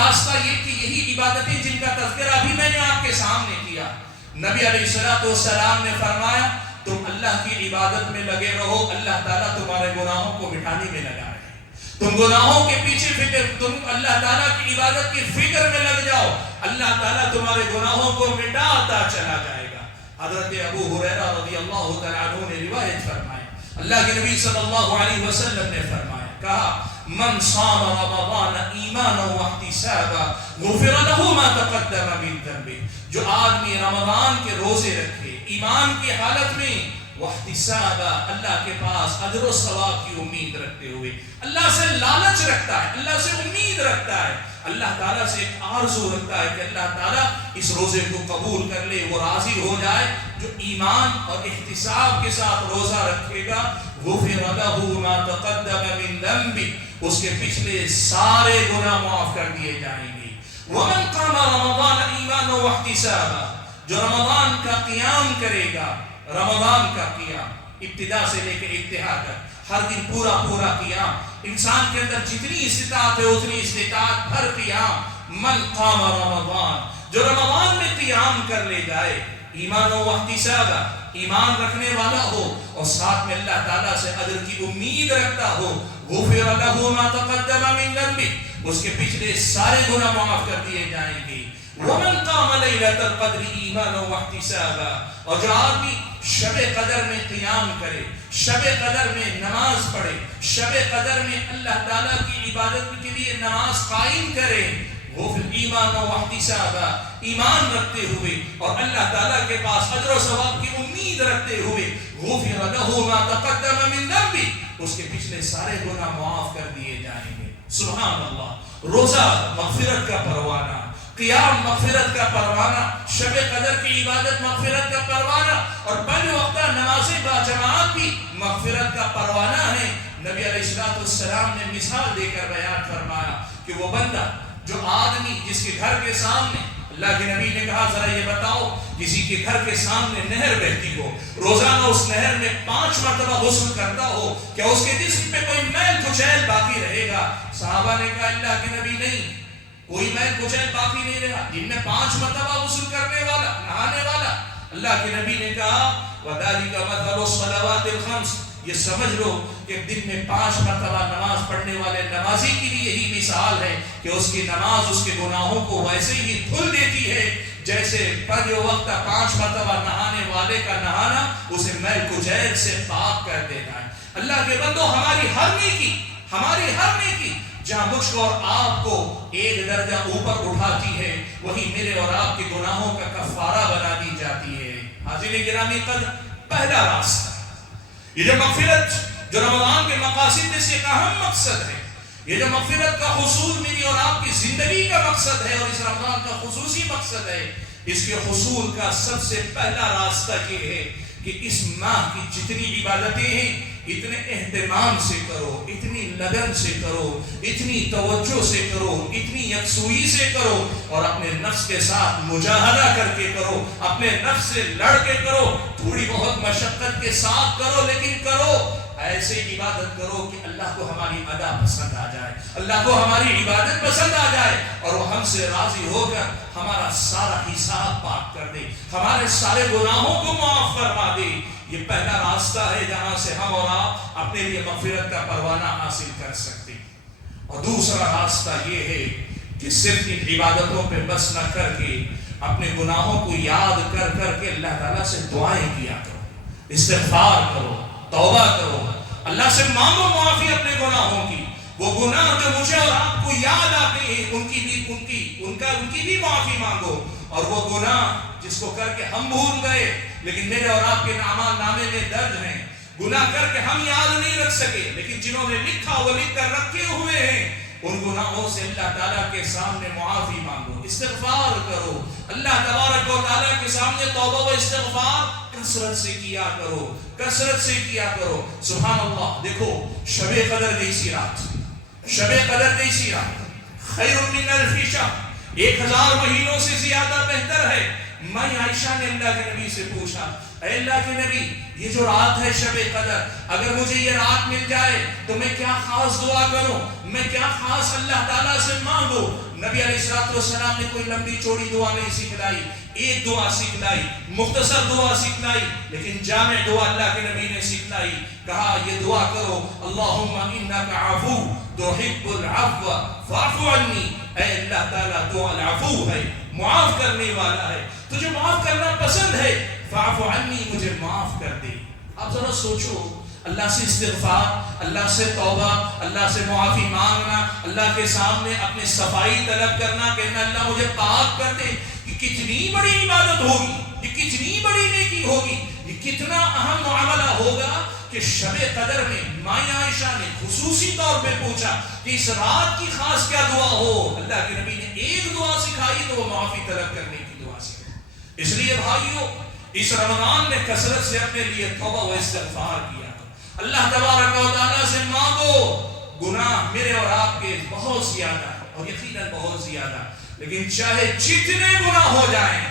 راستہ یہ کہ یہی عبادتیں جن کا تذکرہ ابھی میں نے آپ کے سامنے کیا، نبی علیہ السلام نے فرمایا تم اللہ کی عبادت میں لگے رہو، اللہ تعالیٰ تمہارے گناہوں کو مٹانے میں لگا ہے۔ تم گناہوں کے پیچھے تم اللہ تعالیٰ کی عبادت کی فکر میں لگ جاؤ، اللہ تعالیٰ تمہارے گناہوں کو مٹاتا چلا جائے گا۔ حضرت ابو ہریرہ رضی اللہ تعالیٰ عنہ نے روایت فرمائی، اللہ کے نبی صلی اللہ علیہ وسلم نے فرمایا، کہا من صام رمضان ایمانا واحتسابا غفر له ما تقدم من ذنبه، جو آدمی رمضان کے روزے رکھے ایمان کی حالت میں، واحتسابا اللہ کے پاس اجر و ثواب کی امید رکھتے ہوئے، اللہ سے لالچ رکھتا ہے، اللہ سے امید رکھتا ہے، اللہ تعالیٰ سے ایک آرزو رکھتا ہے کہ اللہ تعالیٰ اس روزے کو قبول کر لے، وہ راضی ہو جائے، جو ایمان اور احتساب کے ساتھ روزہ رکھے گا، غفر له ما تقدم من ذنبه، اس کے پچھلے سارے گناہ معاف کر دیے جائیں گے۔ ومن قام رمضان ایمانا واحتسابا، جو رمضان کا قیام کرے گا، رمضان کا قیام ابتدا سے لے کے انتہا تک، ہر دن پورا پورا قیام، انسان کے اندر جتنی استطاعت ہے اتنی استطاعت بھر قیام، من قام رمضان، جو رمضان میں قیام کر لے جائے، ایمان و احتسابا، ایمان رکھنے والا ہو اور ساتھ میں اللہ تعالیٰ سے اجر کی امید رکھتا ہو، غفر له ما تقدم من ذنبه، اس کے پچھلے سارے گناہ معاف کر دیے جائیں گے۔ ومن قام لیلۃ القدر ایمانا واحتسابا، اور جو آدمی شب قدر میں قیام کرے، شب قدر میں نماز پڑھے، شب قدر میں اللہ تعالیٰ کی عبادت کے لیے نماز قائم کرے، غفر ایمان و احتسابا، ایمان رکھتے ہوئے اور اللہ تعالیٰ کے پاس اجر و ثواب کی امید رکھتے ہوئے، غفر له ما تقدم من ذنبه، اس کے پچھلے سارے گناہ معاف کر دیے جائیں گے۔ سبحان اللہ، روزہ مغفرت کا پروانہ، قیام مغفرت کا پروانہ، شب قدر کی عبادت مغفرت کا پروانہ، اور پنج وقتہ نماز باجماعت بھی مغفرت کا پروانہ ہے۔ نبی علیہ السلام نے مثال دے کر بیان فرمایا کہ وہ بندہ، جو آدمی جس کے گھر کے سامنے، اللہ کے نبی نے کہا ذرا یہ بتاؤ کسی کے گھر کے سامنے نہر بہتی ہو، روزانہ اس نہر میں 5 مرتبہ غسل کرتا ہو، کیا اس کے جسم پہ کوئی میل کچیل باقی رہے گا؟ صحابہ نے کہا اللہ کے نبی نہیں، کوئی میل کچیل باقی نہیں رہا، دن میں 5 مرتبہ غسل کرنے والا، نہانے والا۔ اللہ کے نبی نے کہا وَذَلِكَ مَثَلُ الصَّلَوَاتِ الْخَمْسِ، یہ سمجھ لو کہ دن میں 5 مرتبہ نماز پڑھنے والے نمازی کی بھی یہی مثال ہے کہ اس کی نماز اس کے گناہوں کو ویسے ہی دھل دیتی ہے جیسے پنج وقت 5 مرتبہ نہانے والے کا نہانا اسے میل کچیل سے پاک کر دیتا ہے۔ اللہ کے بندو، ہماری ہر نیکی جہاں مجھ کو اور آپ کو ایک درجہ اوپر اٹھاتی ہے، وہی میرے اور آپ کے گناہوں کا کفارہ بنا دی جاتی ہے۔ حاضرین گرامی قدر، پہلا راستہ یہ جو مغفرت، جو رمضان کے مقاصد میں سے ایک اہم مقصد ہے، یہ جو مغفرت کا حصول میری اور آپ کی زندگی کا مقصد ہے اور اس رمضان کا خصوصی مقصد ہے، اس کے حصول کا سب سے پہلا راستہ یہ ہے کہ اس ماہ کی جتنی عبادتیں ہیں اتنے اہتمام سے کرو، اتنی لگن سے کرو، اتنی توجہ سے کرو، اتنی یکسوئی سے کرو، اور اپنے نفس کے ساتھ مجاہدہ کر کے کرو، اپنے نفس سے لڑ کے کرو، تھوڑی بہت مشقت کے ساتھ کرو، لیکن کرو، ایسے عبادت کرو کہ اللہ کو ہماری ادا پسند آ جائے، اللہ کو ہماری عبادت پسند آ جائے اور وہ ہم سے راضی ہو کر ہمارا سارا حساب پاک کر دے، ہمارے سارے گناہوں کو معاف فرما دے۔ یہ پہلا راستہ ہے جہاں سے ہم اور آپ اپنے لیے مغفرت کا پروانہ حاصل کر سکتے ہیں۔ اور دوسرا راستہ یہ ہے کہ صرف ان عبادتوں پہ بس نہ کر کے اپنے گناہوں کو یاد کر کر کے اللہ تعالیٰ سے دعائیں کیا کرو، استغفار کرو، توبہ کرو، اللہ سے مانگو معافی اپنے گناہوں کی۔ وہ گناہ جو مجھے اور آپ کو یاد آتے ہیں ان کی بھی معافی مانگو، اور وہ گناہ جس کو کر کے ہم بھول گئے لیکن میرے اور آپ کے نامے میں درج ہیں، گناہ کر کے ہم یاد نہیں رکھ سکے لیکن جنہوں نے لکھا وہ لکھ کر رکھے ہوئے ہیں، ان گناہوں سے اللہ تعالیٰ کے سامنے معافی مانگو، استغفار کرو، اللہ تبارک و تعالیٰ کے سامنے توبہ و استغفار کثرت سے کیا کرو۔ سبحان اللہ، دیکھو شب قدر جیسی رات خیر من الف شہر، 1000 مہینوں سے زیادہ بہتر ہے۔ میں عائشہ نے اللہ کے نبی سے پوچھا، اے اللہ کے نبی، یہ جو رات ہے شب قدر، اگر مجھے یہ رات مل جائے تو میں کیا خاص دعا کروں، میں کیا خاص اللہ تعالیٰ سے مانگوں؟ نبی علیہ السلام نے کوئی لمبی چوڑی دعا نہیں سکھلائی، ایک دعا سکھلائی، مختصر دعا سکھلائی، لیکن جامع دعا اللہ کے نبی نے سکھلائی. کہا یہ دعا کرو، اللہم انک عفو تحب العفو فاعف عنی. اے اللہ تعالیٰ تو العفو ہے، معاف کرنے والا ہے، تجھے معاف کرنا پسند ہے، فاعف عنی مجھے معاف کر دے. آپ ذرا سوچو، اللہ سے استغفار، اللہ سے توبہ، اللہ سے معافی مانگنا، اللہ کے سامنے اپنی صفائی طلب کرنا، کہنا اللہ مجھے پاک کر دے. یہ کتنی بڑی عبادت ہوگی، یہ کتنی بڑی نیکی ہوگی، یہ کتنا اہم معاملہ ہوگا کہ شب قدر میں ماں عائشہ نے خصوصی طور پہ پوچھا کہ اس رات کی خاص کیا دعا ہو. اللہ کے نبی نے ایک دعا سکھائی تو وہ معافی طلب کرنے کی دعا سکھائی. اس لیے بھائیو، اس رمضان میں کثرت سے اپنے لیے توبہ و استغفار کیا. اللہ تبارک و تعالیٰ سے مانگو. گناہ میرے اور آپ کے بہت زیادہ ہے، اور یقیناً بہت زیادہ، لیکن چاہے جتنے گناہ ہو جائیں،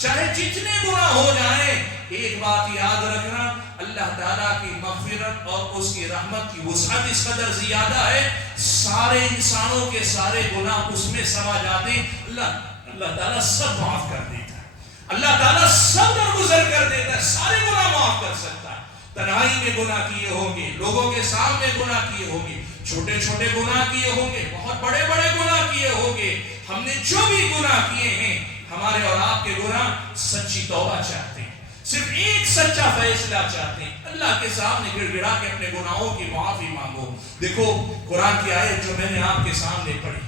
چاہے جتنے گناہ ہو جائیں، ایک بات یاد رکھنا، اللہ تعالیٰ کی مغفرت اور اس کی رحمت کی وسعت اس قدر زیادہ ہے، سارے انسانوں کے سارے گناہ اس میں سما جاتے ہیں. اللہ تعالیٰ سب معاف کر دیتا ہے، اللہ تعالیٰ سب درگزر کر دیتا ہے، سارے گناہ معاف کر سکتا ہے. تنہائی میں گناہ کیے ہوں گے، لوگوں کے سامنے گناہ کیے ہوں گے، چھوٹے چھوٹے گناہ کیے ہوں گے، بہت بڑے بڑے گناہ کیے ہوں گے. ہم نے جو بھی گناہ کیے ہیں، ہمارے اور آپ کے گناہ سچی توبہ چاہتے ہیں، صرف ایک سچا فیصلہ چاہتے ہیں. اللہ کے سامنے گڑ گڑا کے اپنے گناہوں کی معافی مانگو. دیکھو قرآن کی آیت جو میں نے آپ کے سامنے پڑھی،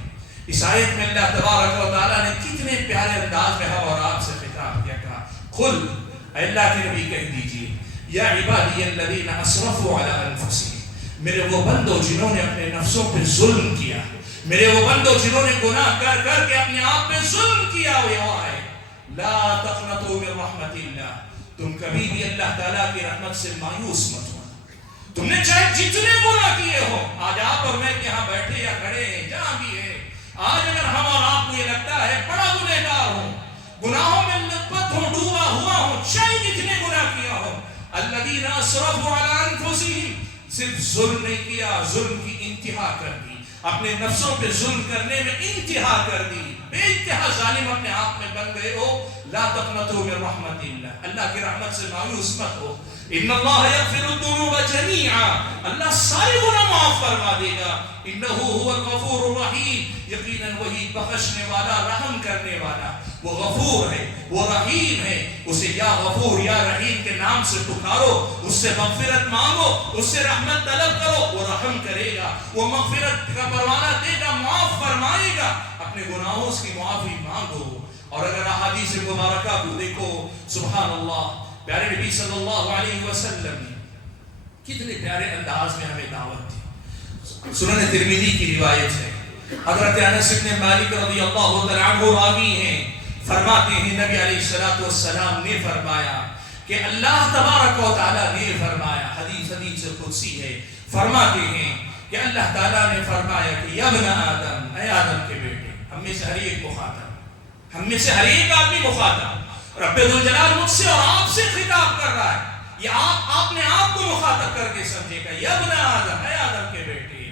اس آیت میں اللہ تبارک و تعالیٰ نے کتنے پیارے انداز میں ہم اور آپ سے خطاب کیا. کہا قل، اے اللہ کے نبی کہہ دیجئے، یا عبادی الذین اسرفوا علی انفسہم، میرے وہ بندو جنہوں نے اپنے نفسوں پہ ظلم کیا، میرے وہ بندو جنہوں نے گناہ کر کر کے اپنے آپ پہ ظلم کیا ہوا ہے، لا تقنطوا من رحمت اللہ، تم کبھی بھی اللہ تعالیٰ کی رحمت سے مایوس مت ہونا. تم نے چاہے جتنے گناہ کیے ہو، آج آپ اور میں یہاں بیٹھے یا کھڑے ہیں جہاں بھی ہیں، آج اگر ہم اور آپ کو یہ لگتا ہے بڑا گنہگار ہوں، گناہوں میں لطپت ہوں، ڈوبا ہوا ہوں، چاہے جتنے گناہ کیا ہو، الذین اسرفوا علی انفسہم، صرف ظلم نہیں کیا، ظلم کی انتہا کر دی، اپنے نفسوں پہ ظلم کرنے میں انتہا کر دی، بے انتہا ظالم اپنے آپ میں بن گئے ہو. لا تقنطوا من رحمت اللہ، اللہ کی رحمت سے مایوس مت ہو. ان اللہ یغفر الذنوب جميعا، اللہ سارے گناہ معاف فرما دے گا. انہ هو الغفور الرحیم، یقیناً وہی بخشنے والا، رحم کرنے والا، وہ غفور ہے، وہ رحیم ہے. اسے یا غفور یا رحیم کے نام سے پکارو، اس سے مغفرت مانگو، اس سے رحمت طلب کرو، وہ رحم کرے گا، وہ مغفرت کا پروانہ دے گا، معاف فرمائے گا. اپنے گناہوں کی معافی مانگو. اور اگر احادیث مبارکہ کو دیکھو، سبحان اللہ، پیارے نبی صلی اللہ علیہ وسلم نے کتنے پیارے انداز میں ہمیں دعوت دی. سنن ترمذی کی روایت ہے، حضرت انس بن مالک رضی اللہ تعالیٰ عنہ راوی ہیں، فرماتے ہیں نبی علیہ الصلوۃ والسلام نے فرمایا کہ اللہ تبارک و تعالیٰ نے فرمایا، حدیث قدسی ہے، فرماتے ہیں کہ اللہ تعالیٰ نے فرمایا کہ یا ابن آدم، اے آدم کے بیٹے، ہم میں سے ہر ایک مخاطب، ہم میں سے ہر ایک آدمی مخاطب، رب ذوالجلال مجھ سے اور آپ سے خطاب کر رہا ہے. یہ آپ نے آپ کو مخاطب کر کے سمجھے گا. یا ابن آدم، اے آدم کے بیٹے،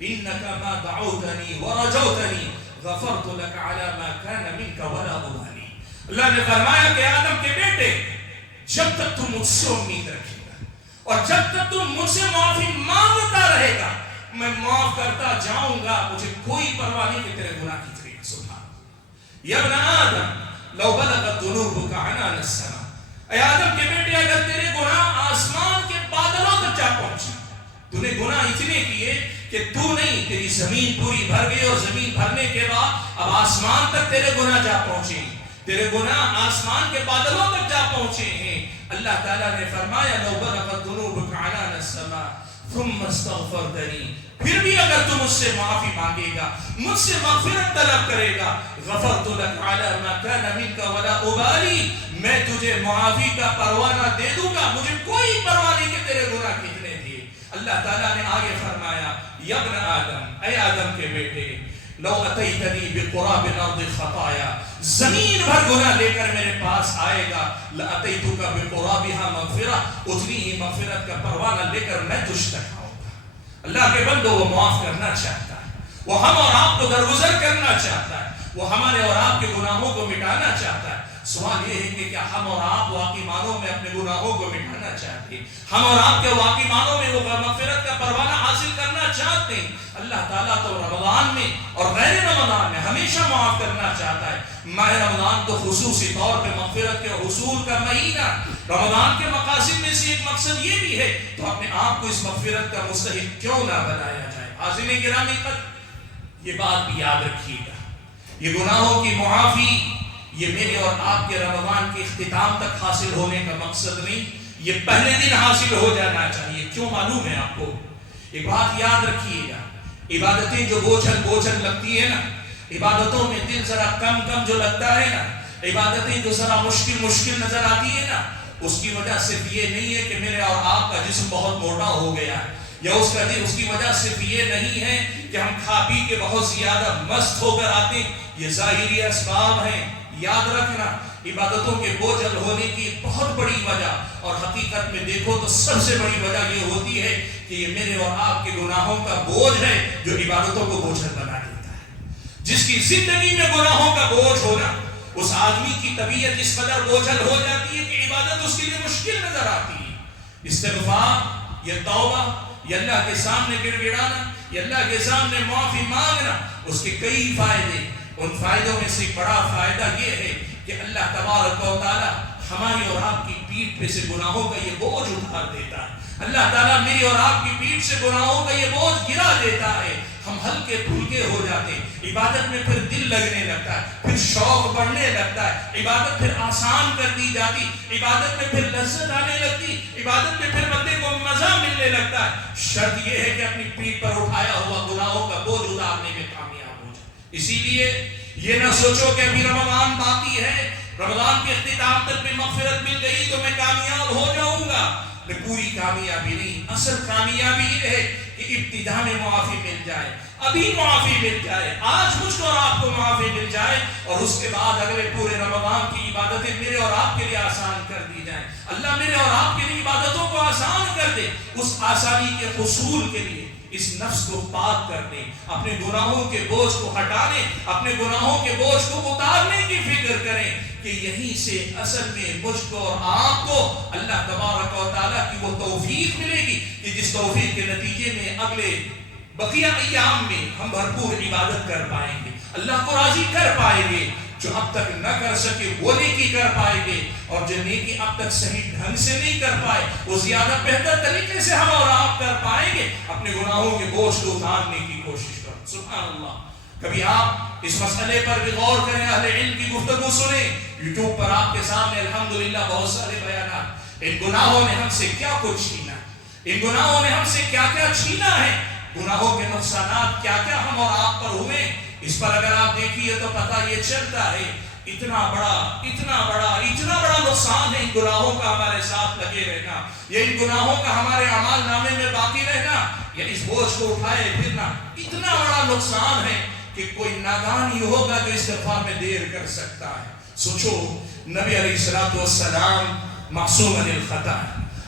انک ما دعوتنی ورجوتنی غفرت لك على ما كان منك ولا ابالي. اللہ نے فرمایا کہ آدم کے بیٹے، جب تک تم مجھ سے امید رکھے گا اور جب تک تم مجھ سے معافی مانگتا رہے گا، میں معاف کرتا جاؤں گا، مجھے کوئی پرواہ نہیں کہ تیرے گناہ کتنے. سبحان یا ابن آدم لو بلغت ذنوبك عنان السماء، اے آدم کے بیٹے، اگر تیرے گناہ آسمان کے بادلوں تک جا پہنچے، تو نے گناہ اتنے کیے کہ تو نہیں، تیری زمین پوری بھر گئی، اور زمین بھرنے کے بعد اب آسمان تک تیرے گناہ جا پہنچے، تیرے گناہ آسمان کے بادلوں تک جا پہنچے ہیں. اللہ تعالیٰ نے فرمایا لو بلغت ذنوبك عنان السماء ثم استغفرتنی، پھر بھی اگر تم مجھ سے معافی مانگے گا، مجھ سے مغفرت طلب کرے گا، غفرت لك على ما كان منك ولا ابالي، میں تجھے معافی کا پروانہ دے دوں گا، مجھے کوئی پرواہ نہیں کہ تیرے گناہ کتنے تھے. اللہ تعالیٰ نے آگے فرمایا یا ابن آدم، اے آدم کے بیٹے، لو اتیتنی بقراب الارض خطایا، زمین بھر گناہ لے کر میرے پاس آئے گا، لاتیتک بقرابها مغفرہ، اتنی ہی مغفرت کا پروانہ لے کر میں تجھ تک آؤں گا. اللہ کے بندو، وہ معاف کرنا چاہتا ہے، وہ ہم اور آپ کو درگزر کرنا چاہتا ہے، وہ ہمارے اور آپ کے گناہوں کو مٹانا چاہتا ہے. سوال یہ ہے کہ کیا ہم اور آپ واقعی معنوں میں اپنے گناہوں کو مٹانا چاہتے ہیں؟ ہم اور آپ کے واقعی معنوں میں وہ مغفرت کا پروانہ حاصل کرنا چاہتے ہیں؟ اللہ تعالیٰ تو رمضان میں اور غیر رمضان میں ہمیشہ معاف کرنا چاہتا ہے۔ ماہ رمضان تو خصوصی طور پہ مغفرت کے حصول کا مہینہ، رمضان کے مقاصد میں سے ایک مقصد یہ بھی ہے، تو اپنے آپ کو اس مغفرت کا مستحق کیوں نہ بنایا جائے۔ حاضرین گرامی قدر، یہ بات بھی یاد رکھیے گا، یہ گناہوں کی معافی یہ میرے اور آپ کے رمضان کے اختتام تک حاصل ہونے کا مقصد نہیں، یہ پہلے دن حاصل ہو جانا چاہیے۔ کیوں معلوم ہے آپ کو؟ ایک بات یاد رکھیے گا، عبادتیں جو بوجھل لگتی ہے نا، عبادتوں میں دل ذرا کم جو لگتا ہے نا، عبادتیں جو ذرا مشکل نظر آتی ہے نا، اس کی وجہ صرف یہ نہیں ہے کہ میرے اور آپ کا جسم بہت موٹا ہو گیا ہے، یا اس کی وجہ صرف یہ نہیں ہے کہ ہم کھا پی کے بہت زیادہ مست ہو کر آتے ہیں۔ یہ ظاہری اسباب ہیں۔ یاد رکھنا، عبادتوں کے بوجھل ہونے کی بہت بڑی وجہ، اور حقیقت میں دیکھو تو سب سے بڑی وجہ یہ ہوتی ہے کہ یہ میرے اور آپ کے گناہوں کا بوجھ ہے جو عبادتوں کو بوجھل بنا دیتا ہے۔ جس کی زندگی میں گناہوں کا بوجھ ہونا، اس آدمی کی طبیعت اس قدر بوجھل ہو جاتی ہے کہ عبادت اس کے لیے مشکل نظر آتی ہے۔ استغفار، یہ توبہ، یہ اللہ کے سامنے گڑ گڑانا، یہ اللہ کے سامنے معافی مانگنا، اس کے کئی فائدے، ان فائدوں میں سے بڑا فائدہ یہ ہے کہ اللہ تبارک و تعالی ہماری اور آپ کی پیٹھ پہ سے گناہوں کا یہ بوجھ اتار دیتا ہے۔ اللہ تعالیٰ میری اور آپ کی پیٹھ سے گناہوں کا یہ بوجھ گرا دیتا ہے۔ ہم ہلکے پھلکے ہو جاتے ہیں، عبادت میں پھر دل لگنے لگتا ہے، پھر شوق بڑھنے لگتا ہے، عبادت پھر آسان کر دی جاتی، عبادت میں پھر لذت آنے لگتی، عبادت میں پھر بندے کو مزہ ملنے لگتا ہے۔ شرط یہ ہے کہ اپنی پیٹھ پر اٹھایا ہوا گناہوں کا بوجھ اتارنے میں کامیاب ہو جائے۔ اسی لیے یہ نہ سوچو کہ ابھی رمضان باقی ہے، رمضان کے اختتام تک میں مغفرت مل گئی تو میں کامیاب ہو جاؤں گا۔ پوری کامیابی نہیں، اصل کامیابی یہ ہے کہ ابتدا میں معافی مل جائے، ابھی معافی مل جائے، آج مجھ کو اور آپ کو معافی مل جائے، اور اس کے بعد اگلے پورے رمضان کی عبادتیں میرے اور آپ کے لیے آسان کر دی جائیں۔ اللہ میرے اور آپ کے لیے عبادتوں کو آسان کر دے۔ اس آسانی کے حصول کے لیے اس نفس کو پاک کرنے، اپنے گناہوں کے بوجھ کو ہٹانے، اپنے گناہوں کے بوجھ کو اتارنے کی فکر کریں کہ یہیں سے اصل میں مجھ کو اور آپ کو اللہ تبارک و تعالیٰ کی وہ توفیق ملے گی کہ جس توفیق کے نتیجے میں اگلے بقیہ ایام میں ہم بھرپور عبادت کر پائیں گے، اللہ کو راضی کر پائیں گے، جو اب تک نہ کر سکے وہ نیکی کر پائیں گے، اور جو نیکی اب تک صحیح ڈھنگ سے نہیں کر پائے وہ زیادہ بہتر طریقے سے ہم اور آپ کر پائیں گے۔ اپنے گناہوں کے بوجھ کو اتارنے کی کوشش کریں۔ سبحان اللہ۔ کبھی آپ اس مسئلے پر بھی غور کریں، اہل علم کی گفتگو سنیں، یوٹیوب پر آپ کے سامنے الحمدللہ بہت سارے بیانات، ان گناہوں نے ہم سے کیا کچھ چھینا، ان گناہوں نے ہم سے کیا کیا چھینا ہے، گناہوں کے نقصانات کیا کیا ہم اور آپ پر ہوئے، اس پر اگر آپ دیکھیے تو پتہ یہ چلتا ہے اتنا بڑا نقصان ہے ان گناہوں کا ہمارے ساتھ لگے رہنا، یا ان گناہوں کا ہمارے اعمال نامے میں باقی رہنا، یا اس بوجھ کو اٹھائے پھرنا، اتنا بڑا نقصان ہے کہ کوئی نادان ہی ہوگا جو استغفار میں دیر کر سکتا ہے۔ سوچو، نبی علیہ السلام معصوم عن الخطا،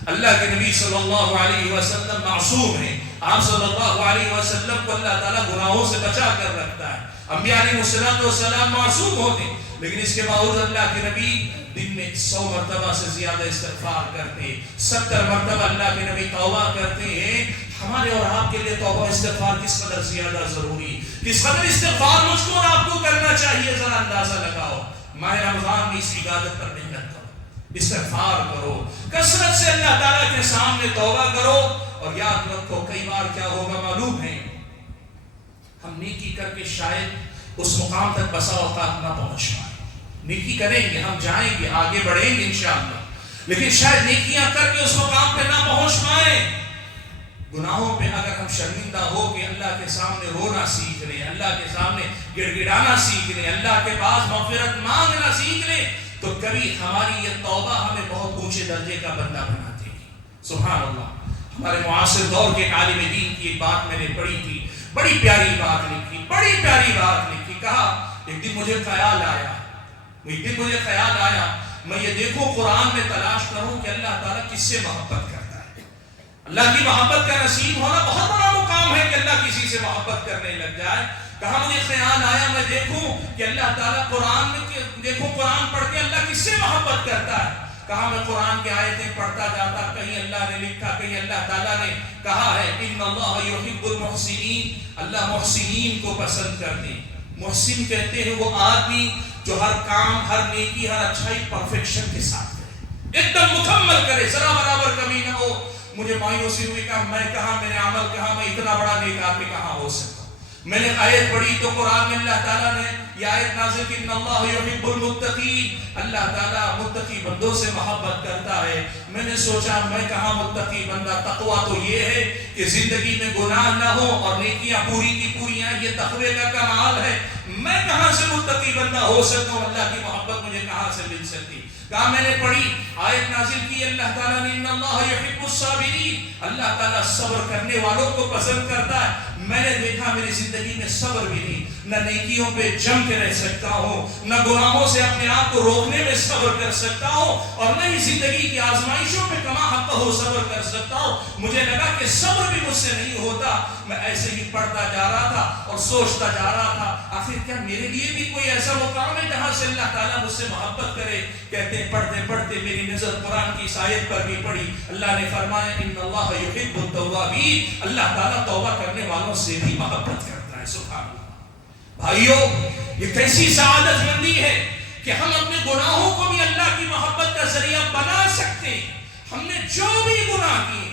اللہ کے نبی صلی اللہ علیہ وسلم معصوم ہیں، آپ صلی اللہ علیہ وسلم کو اللہ تعالیٰ گناہوں سے بچا کر رکھتا ہے۔ انبیاء علیہ السلام معصوم ہوتے ہیں، لیکن اس کے باوجود اللہ کے نبی دن میں 100 مرتبہ سے زیادہ استغفار کرتے ہیں، 70 مرتبہ اللہ کے نبی توبہ کرتے ہیں۔ ہمارے اور آپ کے لیے توبہ استغفار کس قدر زیادہ ضروری، کس قدر استغفار مجھ کو اور آپ کو کرنا چاہیے، ذرا اندازہ لگاؤ۔ ماہ رمضان میں اس عبادت پر محنت کرو، استغفار کرو، کثرت سے اللہ تعالیٰ کے سامنے توبہ کرو، اور یاد رکھو کئی بار کیا ہوگا معلوم ہے، ہم نیکی کر کے شاید اس مقام تک بسا اوقات نہ پہنچ پائیں، نیکی کریں گے، ہم جائیں گے، آگے بڑھیں گے انشاءاللہ، لیکن شاید نیکیاں کر کے اس مقام پہ نہ پہنچ پائیں۔ گناہوں پہ اگر ہم شرمندہ ہو کے اللہ کے سامنے رونا سیکھ لیں، اللہ کے سامنے گڑ گڑانا سیکھ لیں، اللہ کے پاس مغفرت مانگنا سیکھ لیں، تو کبھی ہماری یہ توبہ ہمیں بہت اونچے درجے کا بندہ بنا دے گی۔ سبحان اللہ۔ ہمارے معاصر دور کے عالم دین کی ایک بات میں نے پڑھی تھی، بڑی پیاری بات لکھی، کہا ایک دن مجھے خیال آیا میں یہ دیکھوں قرآن میں تلاش کروں کہ اللہ تعالیٰ کس سے محبت کرتا ہے۔ اللہ کی محبت کا نصیب ہونا بہت بڑا مقام ہے کہ اللہ کسی سے محبت کرنے لگ جائے۔ کہا مجھے خیال آیا میں دیکھوں کہ اللہ تعالیٰ قرآن میں دیکھوں قرآن پڑھ کے اللہ کس سے محبت کرتا ہے. کہا میں قرآن کی آیتیں پڑھتا جاتا, کہیں اللہ نے لکھا, کہیں اللہ تعالیٰ نے کہا ہے ان اللہ یحب المحسنین, اللہ محسنین کو پسند کرتے ہیں. محسن کہتے ہیں وہ آدمی جو ہر کام, ہر نیکی, ہر اچھائی پرفیکشن کے ساتھ کرے, ایک دم مکمل کرے, ذرا برابر کمی نہ ہو. مجھے مایوسی ہوئی, کہا میں کہاں, میرے عمل کہاں, میں اتنا بڑا نیک آدمی کہاں ہو سکتا. میں نے آیت پڑھی تو قرآن میں اللہ تعالیٰ نے یہ آیت نازل کی ان اللہ یحب المتقین, اللہ تعالیٰ متقی بندوں سے محبت کرتا ہے. میں نے سوچا میں کہاں متقی بندہ, تقویٰ تو یہ ہے کہ زندگی میں گناہ نہ ہو اور نیکیاں پوری کی پوری ہیں, یہ تقوی کا کمال ہے. میں کہاں سے متقی بندہ ہو سکتا ہوں, اللہ کی محبت مجھے کہاں سے مل سکتی. کہا میں نے پڑھی آیت نازل کی اللہ تعالیٰ نے ان اللہ یحب الصابرین, اللہ تعالیٰ صبر کرنے والوں کو پسند کرتا ہے. میں نے دیکھا میری زندگی میں صبر بھی نہیں, نہ نیکیوں پہ جم کے رہ سکتا ہوں, نہ گناہوں سے اپنے آپ کو روکنے میں صبر کر سکتا ہوں, اور نہ ہی زندگی کی آزمائشوں پہ کما حق ہو صبر کر سکتا ہوں. مجھے لگا کہ صبر بھی مجھ سے نہیں ہوتا. میں ایسے ہی پڑھتا جا رہا تھا اور سوچتا جا رہا تھا آخر کیا میرے لیے بھی کوئی ایسا مقام ہے جہاں سے اللہ تعالیٰ مجھ سے محبت کرے. کہتے ہیں پڑھتے پڑھتے میری نظر قرآن کی اس آیت پر بھی پڑی. اللہ نے فرمایا ان اللہ یحب التوابین, اللہ تعالیٰ توبہ کرنے والوں سے بھی محبت کرتا ہے. سبحان اللہ. بھائیو یہ کیسی سعادت مندی ہے کہ ہم اپنے گناہوں کو بھی اللہ کی محبت کا ذریعہ بنا سکتے ہیں. ہم نے جو بھی گناہ کیے,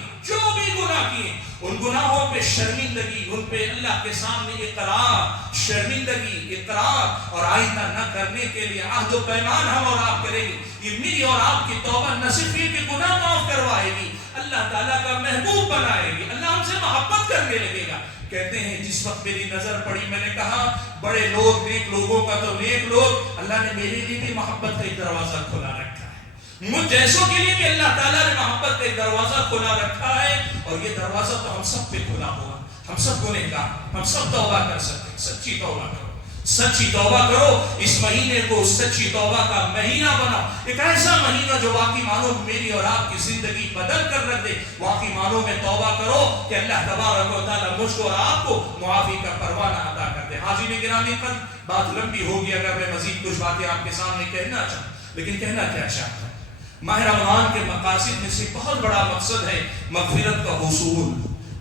ان گناہوں پہ شرمندگی, ان پہ اللہ کے سامنے اقرار, شرمندگی, اقرار اور آئندہ نہ کرنے کے لیے عہد و پیمان ہم اور آپ کریں گے. یہ میری اور آپ کی توبہ نہ صرف یہ کہ گناہ معاف کروائے گی, اللہ تعالیٰ کا محبوب بنائے گی, اللہ ہم سے محبت کرنے لگے گا. کہتے ہیں جس وقت میری نظر پڑی میں نے کہا بڑے لوگ, نیک لوگوں کا تو نیک لوگ, اللہ نے میرے لیے بھی محبت کا ایک دروازہ کھلا رکھا ہے. مجھ جیسوں کے لیے بھی اللہ تعالیٰ نے محبت کا ایک دروازہ کھلا رکھا ہے, اور یہ دروازہ تو ہم سب پہ کھلا ہوا. ہم سب کو نہیں کہا, ہم سب توبہ کر سکتے ہیں. سچی توبہ کرو, سچی توبہ کرو. اس مہینے کو سچی توبہ کا مہینہ بناؤ, ایک ایسا مہینہ جو واقعی معنوں میری اور آپ کی زندگی بدل کر رکھ دے. واقعی معنوں میں توبہ کرو کہ اللہ تبارک و تعالیٰ مجھ کو اور آپ کو معافی کا پروانہ عطا کر دے. حاضرین گرامی, پر بات لمبی ہوگی اگر میں مزید کچھ باتیں آپ کے سامنے کہنا چاہوں, لیکن کہنا کیا چاہتا ہوں, ماہ رمضان کے مقاصد میں سے بہت بڑا مقصد ہے مغفرت کا حصول.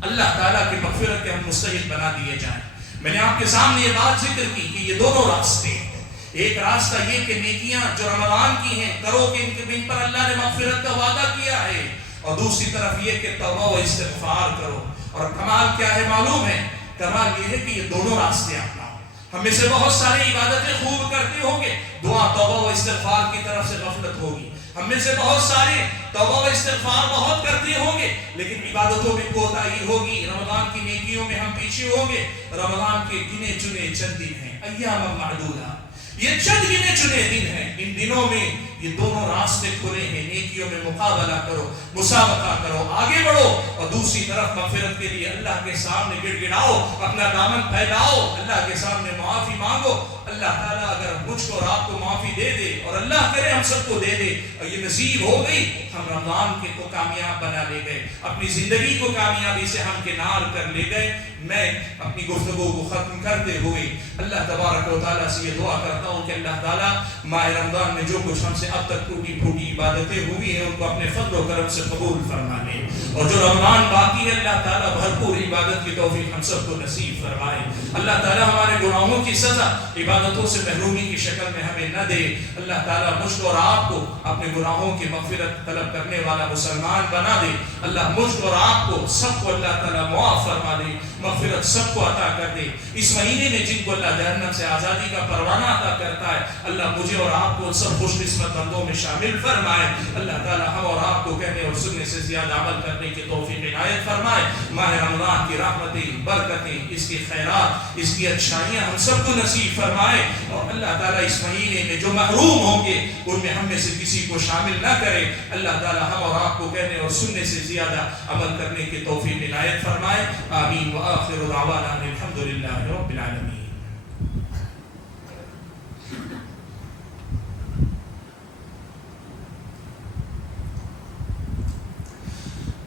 اللہ تعالیٰ کی مغفرت کے ہم مستحق بنا دیے جائیں. میں نے آپ کے سامنے یہ بات ذکر کی کہ یہ دونوں راستے ہیں. ایک راستہ یہ کہ نیکیاں جو رمضان کی ہیں کرو کہ ان پر اللہ نے مغفرت کا وعدہ کیا ہے, اور دوسری طرف یہ کہ توبہ و استغفار کرو. اور کمال کیا ہے معلوم ہے, کمال یہ ہے کہ یہ دونوں راستے اپناؤ. ہم میں سے بہت ساری عبادتیں خوب کرتے ہوں گے, دعا توبہ و استغفار کی طرف سے غفلت ہوگی. ہم میں سے بہت سارے توبہ و استغفار بہت کرتے ہوں گے, لیکن عبادتوں میں کوتاہی ہوگی. رمضان کی نیکیوں میں ہم پیچھے ہوں گے. رمضان کے گنے چنے چند دن ہیں, ایام معدودہ, یہ چند گنے چنے دن ہیں. ان دنوں میں یہ دونوں راستے کھلے ہیں. نیکیوں میں مقابلہ کرو, مسابقہ کرو, آگے بڑھو, اور دوسری طرف مغفرت کے لیے اللہ کے سامنے گڑ گڑاؤ, اپنا دامن پھیلاؤ, اللہ کے سامنے معافی مانگو. اللہ تعالیٰ اگر مجھ کو اور آپ کو معافی دے دے, اور اللہ کرے ہم سب کو دے دے, اور یہ نصیب ہو گئی, ہم رمضان کے کو کامیاب بنا لے گئے, اپنی زندگی کو کامیابی سے ہم کنار کر لے گئے. میں اپنی گفتگو کو ختم کرتے ہوئے اللہ تبارک و تعالیٰ سے یہ دعا کرتا ہوں کہ اللہ تعالیٰ ماہ رمضان میں جو کچھ ہم سے اب تک ٹوٹی پھوٹی عبادتیں ہوئی ہیں ان کو اپنے فضل و کرم سے قبول فرما لے, اور جو رمضان باقی ہے اللہ تعالیٰ بھرپور عبادت کی توفیق ہم سب کو نصیب فرمائے. اللہ تعالیٰ ہمارے گناہوں کی سزا عبادتوں سے محرومی کی شکل میں ہمیں نہ دے. اللہ تعالیٰ مجھ کو اور آپ کو اپنے گناہوں کی مغفرت طلب کرنے والا مسلمان بنا دے. اللہ مجھ کو اور آپ کو سب کو اللہ تعالیٰ معاف فرما دے, مغفرت سب کو عطا کر دے. اس مہینے میں جن کو اللہ جہنم سے آزادی کا پروانہ عطا کرتا ہے, اللہ مجھے اور آپ کو سب خوش قسمت بندوں میں شامل فرمائے. اللہ تعالیٰ ہم اور آپ کو کہنے اور سننے سے زیادہ عمل کرنے کی توفیق عنایت فرمائے. ماہ رمضان کی رحمتیں, برکتیں, اس کی خیرات, اس کی اچھائیاں ہم سب کو نصیب فرمائے, اور اللہ تعالیٰ اس مہینے میں جو محروم ہوں گے ان میں ہم میں سے کسی کو شامل نہ کرے. اللہ تعالیٰ ہم اور آپ کو کہنے اور سننے سے زیادہ عمل کرنے کی توفیق عنایت فرمائے. آمین. وآخر دعوانا الحمد للہ رب العالمین.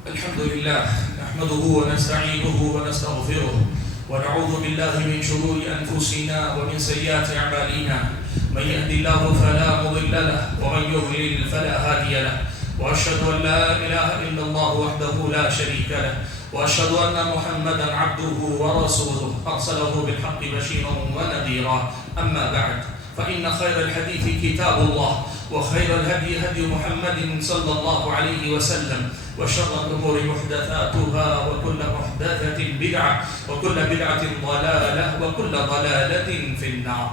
الحمد لله نحمده ونستعينه ونستغفره ونعوذ بالله من شرور أنفسنا ومن سيئات أعمالنا من يهد الله فلا مضل له ومن يضلل فلا هادي له وأشهد أن لا إله إلا الله وحده لا شريك له وأشهد أن محمدا عبده ورسوله أرسله بالحق بشيرا ونذيرا أما بعد فإن خير الحديث كتاب الله وخير الهدي هدي محمد صلى الله عليه وسلم وشر الأمور محدثاتها وكل محدثة بدعة وكل بدعة ضلالة وكل ضلالة في النار.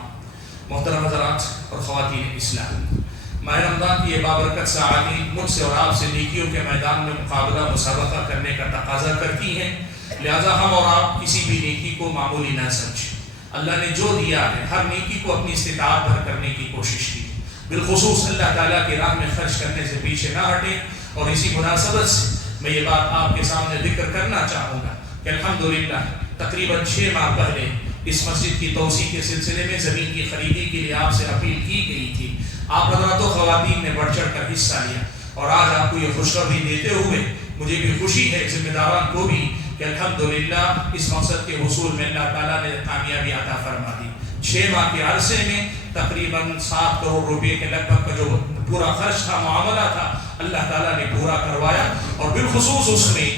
محترم حضرات اور خواتین اسلام، ماہ رمضان کی یہ بابرکت ساعتیں مجھ سے اور آپ سے نیکیوں کے میدان میں مقابلہ مسابقہ کرنے کا تقاضا کرتی ہیں، لہذا ہم اور آپ کسی بھی نیکی کو معمولی نہ سمجھیں. اللہ نے جو دیا ہے ہر نیکی کو اپنی استطاعت بھر کرنے کی کوشش کی، بالخصوص اللہ تعالیٰ کی راہ میں خرچ کرنے سے پیچھے نہ ہٹیں. اور اسی مناسبت سے میں یہ بات آپ کے سامنے ذکر کرنا چاہوں گا کہ الحمدللہ تقریباً 6 ماہ پہلے اس مسجد کی توسیع کے سلسلے میں زمین کی خریدی کے لیے آپ سے اپیل کی گئی تھی. آپ حضرات و خواتین نے بڑھ چڑھ کر حصہ لیا اور آج آپ کو یہ خوشخبری دیتے ہوئے مجھے بھی خوشی ہے، ذمہ داران کو بھی، کہ الحمدللہ اس مقصد کے حصول میں اللہ تعالیٰ نے کامیابی عطا فرما دی. 6 ماہ کے عرصے میں تقریباً 7 کروڑ روپے کے لگ بھگ کا جو پورا خرچ تھا، معاملہ تھا، اللہ تعالیٰ نے پورا کروایا. اور بالخصوص اس میں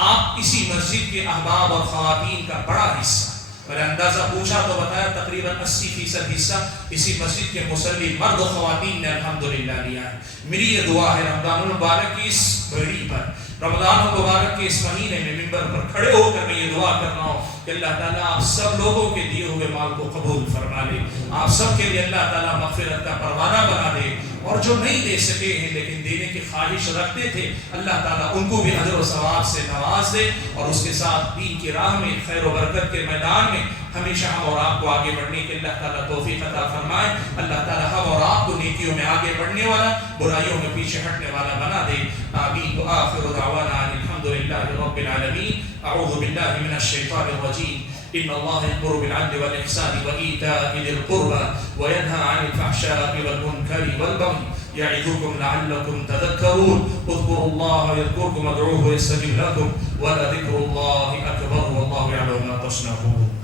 آپ اسی مسجد کے احباب اور خواتین کا بڑا حصہ، میں نے اندازہ پوچھا تو بتایا تقریباً 80% حصہ اسی مسجد کے مصلی مرد و خواتین نے الحمدللہ لیا ہے. میری یہ دعا ہے رمضان المبارک کی اس گھڑی پر، رمضان المبارک کے اس مہینے میں منبر پر کھڑے ہو کر میں یہ دعا کر رہا ہوں کہ اللہ تعالیٰ آپ سب لوگوں کے دیے ہوئے مال کو قبول فرما لے، آپ سب کے لیے اللہ تعالیٰ مغفرت کا پروانہ بنا دے، اور جو نہیں دے سکے ہیں لیکن دینے کی خواہش رکھتے تھے اللہ تعالیٰ ان کو بھی اجر و ثواب سے نواز دے، اور اس کے ساتھ دین کی راہ میں خیر و برکت کے میدان میں ہمیشہ ہم اور آپ کو آگے بڑھنے کے اللہ تعالیٰ توفیق عطا فرمائے. اللہ تعالیٰ ہم اور آپ کو نیکیوں میں آگے بڑھنے والا، برائیوں میں پیچھے ہٹنے والا بنا دے. آمین. وآخر دعوانا ان الحمدللہ رب العالمین. اعوذ باللہ من الشیطان الرجیم. ان اللہ یأمر بالعدل والإحسان وإیتاء ذی القربى وینہی عن الفحشاء والمنکر والبغی یعظکم لعلکم تذکرون. اذکروا اللہ یذکرکم وادعوہ یستجب لکم ولذکر اللہ اکبر واللہ یعلم ما تصنعون.